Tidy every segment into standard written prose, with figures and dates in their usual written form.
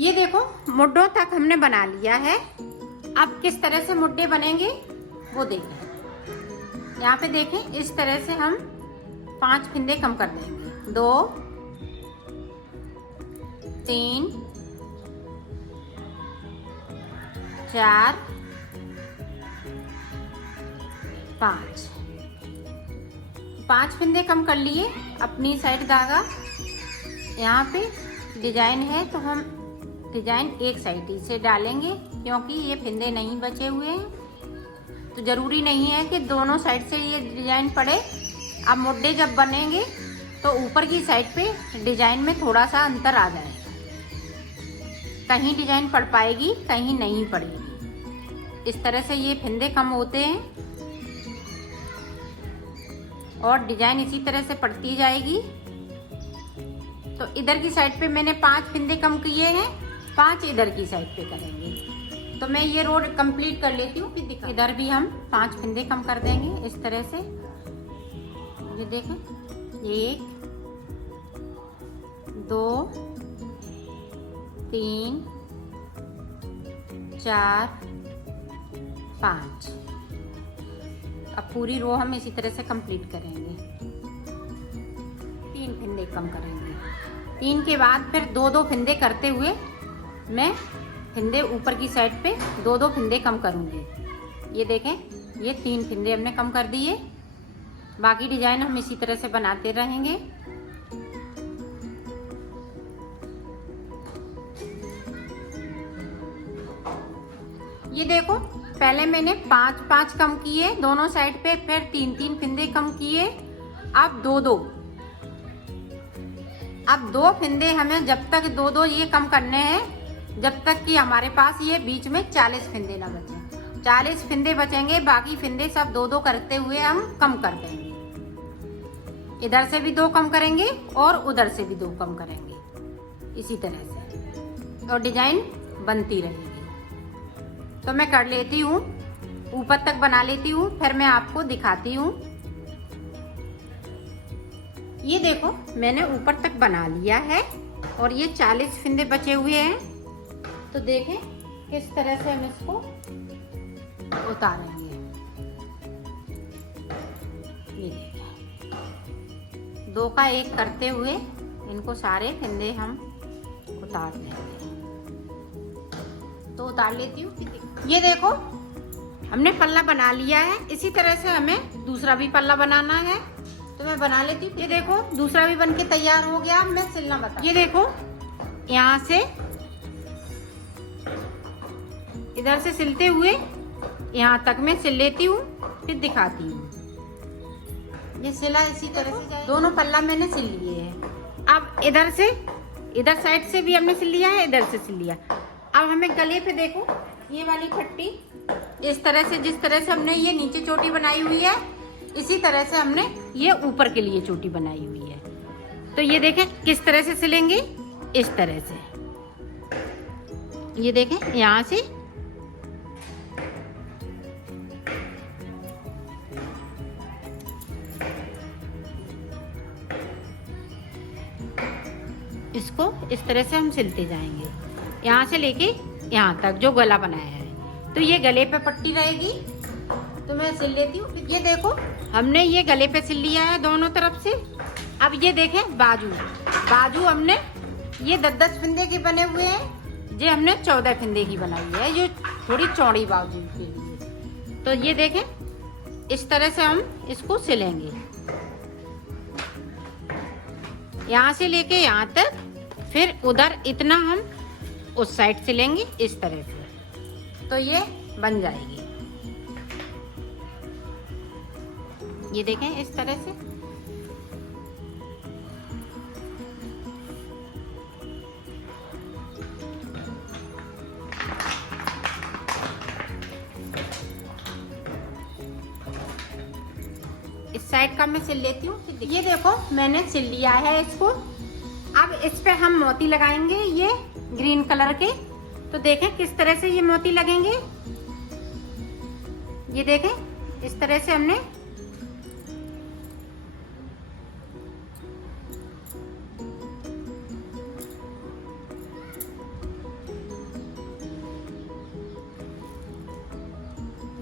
ये देखो मुड्ढों तक हमने बना लिया है। अब किस तरह से मुड्ढे बनेंगे वो देखें। यहाँ पे देखें, इस तरह से हम 5 फिंदे कम कर देंगे। 2 3 4 5 फिंदे कम कर लिए। अपनी साइड धागा यहाँ पे डिजाइन है तो हम डिजाइन एक साइड ही से डालेंगे, क्योंकि ये फिंदे नहीं बचे हुए हैं तो जरूरी नहीं है कि दोनों साइड से ये डिजाइन पड़े। अब मुड्ढे जब बनेंगे तो ऊपर की साइड पे डिजाइन में थोड़ा सा अंतर आ जाएगा, कहीं डिजाइन पड़ पाएगी कहीं नहीं पड़ेगी। इस तरह से ये फिंदे कम होते हैं और डिजाइन इसी तरह से पड़ती जाएगी। तो इधर की साइड पे मैंने 5 फिंदे कम किए हैं, 5 इधर की साइड पे करेंगे। तो मैं ये रोड कंप्लीट कर लेती हूँ, फिर दिखा। इधर भी हम 5 फिंदे कम कर देंगे इस तरह से। ये देखें, 1 2 3 4 5। अब पूरी रो हम इसी तरह से कंप्लीट करेंगे। 3 फिंदे कम करेंगे। 3 के बाद फिर 2-2 फिंदे करते हुए मैं फिंदे ऊपर की साइड पे 2-2 फिंदे कम करूँगी। ये देखें, ये 3 फिंदे हमने कम कर दिए। बाकी डिजाइन हम इसी तरह से बनाते रहेंगे। ये देखो, पहले मैंने 5-5 कम किए दोनों साइड पे, फिर 3-3 फिंदे कम किए। अब 2-2। अब 2 फिंदे हमें जब तक 2-2 ये कम करने हैं जब तक कि हमारे पास ये बीच में 40 फिंदे ना बचे। 40 फिंदे बचेंगे, बाकी फिंदे सब 2-2 करते हुए हम कम कर देंगे। इधर से भी 2 कम करेंगे और उधर से भी 2 कम करेंगे, इसी तरह से, और डिजाइन बनती रहेगी। तो मैं कर लेती हूँ, ऊपर तक बना लेती हूँ, फिर मैं आपको दिखाती हूँ। ये देखो, मैंने ऊपर तक बना लिया है और ये 40 फिंदे बचे हुए हैं। तो देखें किस तरह से हम इसको उतारेंगे। ये देखें, 2 का 1 करते हुए इनको सारे फिंदे हम उतार लेंगे। तो उतार लेती हूँ। ये देखो, हमने पल्ला बना लिया है। इसी तरह से हमें दूसरा भी पल्ला बनाना है, तो मैं बना लेती हूँ। ये देखो, दूसरा भी बनके तैयार हो गया। मैं सिलना बता। ये देखो, यहाँ से इधर से सिलते हुए यहाँ तक मैं सिल लेती हूँ, फिर दिखाती हूँ। ये सिला इसी तरह से जाए। दोनों पल्ला मैंने सिल लिए हैं। अब इधर से, इधर साइड से भी हमने सिल लिया है, इधर से सिल लिया। अब हमें गले पे देखो, ये वाली पट्टी इस तरह से, जिस तरह से हमने ये नीचे चोटी बनाई हुई है, इसी तरह से हमने ये ऊपर के लिए चोटी बनाई हुई है। तो ये देखें किस तरह से सिलेंगे, इस तरह से। ये देखें, यहाँ से इसको इस तरह से हम सिलते जाएंगे, यहाँ से लेके यहाँ तक जो गला बनाया है। तो ये गले पे पट्टी रहेगी, तो मैं सिल लेती हूँ। ये देखो, हमने ये गले पे सिल लिया है दोनों तरफ से। अब ये देखें, बाजू हमने ये 10-10 फिंदे के बने हुए हैं। ये हमने 14 फिंदे की बनाई है, ये थोड़ी चौड़ी बाजू के लिए। तो ये देखें, इस तरह से हम इसको सिलेंगे, यहाँ से लेके यहाँ तक, फिर उधर इतना हम उस साइड सिलेंगे इस तरह से। तो ये बन जाएगी। ये देखें इस तरह से। इस साइड का मैं सिल लेती हूँ। ये देखो, मैंने सिल लिया है इसको। अब इस पे हम मोती लगाएंगे, ये ग्रीन कलर के। तो देखें किस तरह से ये मोती लगेंगे। ये देखें, इस तरह से हमने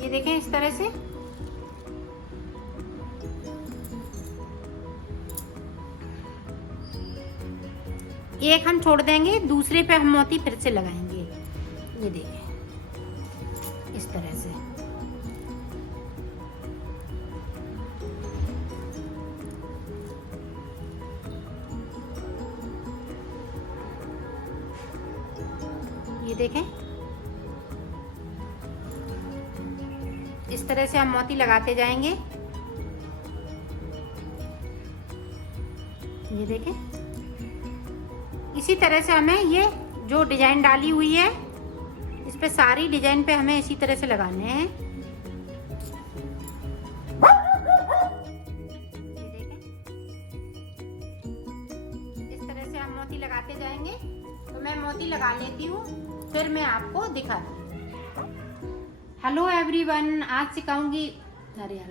ये देखें इस तरह से। एक हम छोड़ देंगे, दूसरे पे हम मोती फिर से लगाएंगे। ये देखें इस तरह से। ये देखें इस तरह से हम मोती लगाते जाएंगे। ये देखें इसी तरह से हमें ये जो डिजाइन डाली हुई है इस पे सारी डिजाइन पे हमें इसी तरह से लगाने हैं। ये देखें इस तरह से हम मोती लगाते जाएंगे। तो मैं मोती लगा लेती हूँ, फिर मैं आपको दिखाती हूँ। हेलो एवरीवन, आज सिखाऊंगी। अरे यार